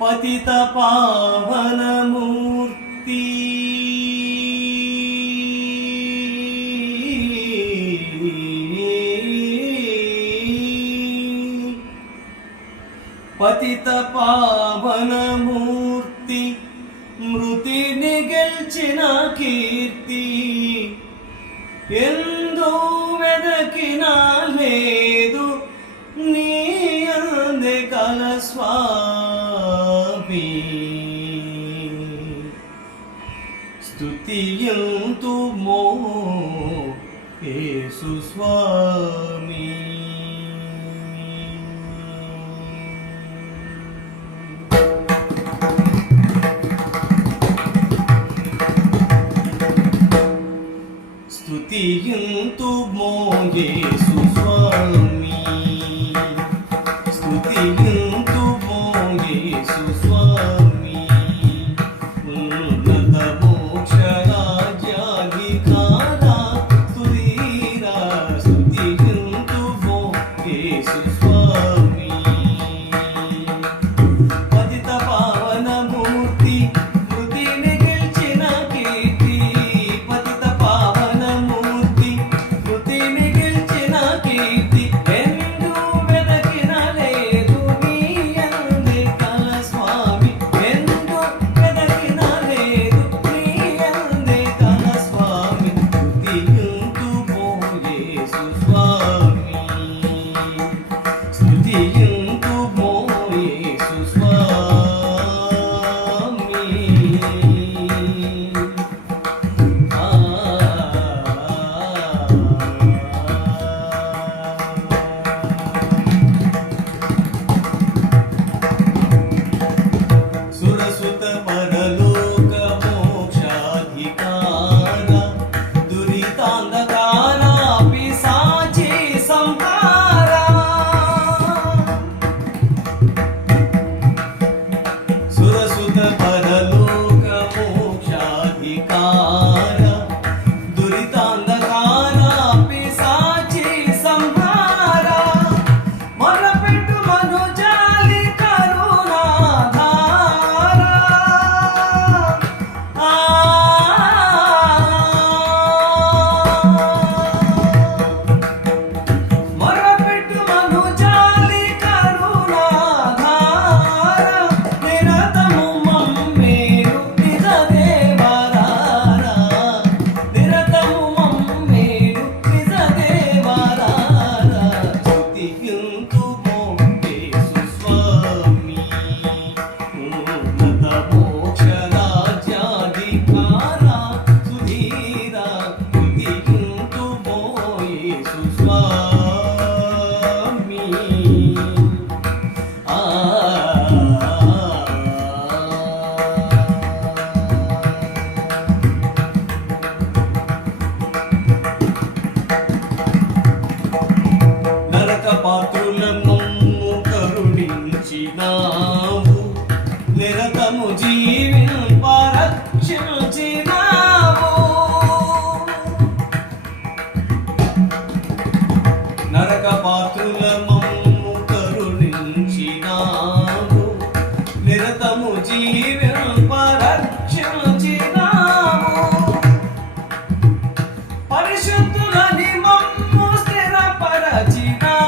పతిత పావనమూర్తి పతిత పావనమూర్తి మృతిని గెలిచిన కీర్తి. ఎల్ కలే కల స్వామి. స్తుతియంతు మో యేసు స్వామి. స్తుతియంతు మో యేసు స్వామి. Jesus was. ಪರಲು Latina.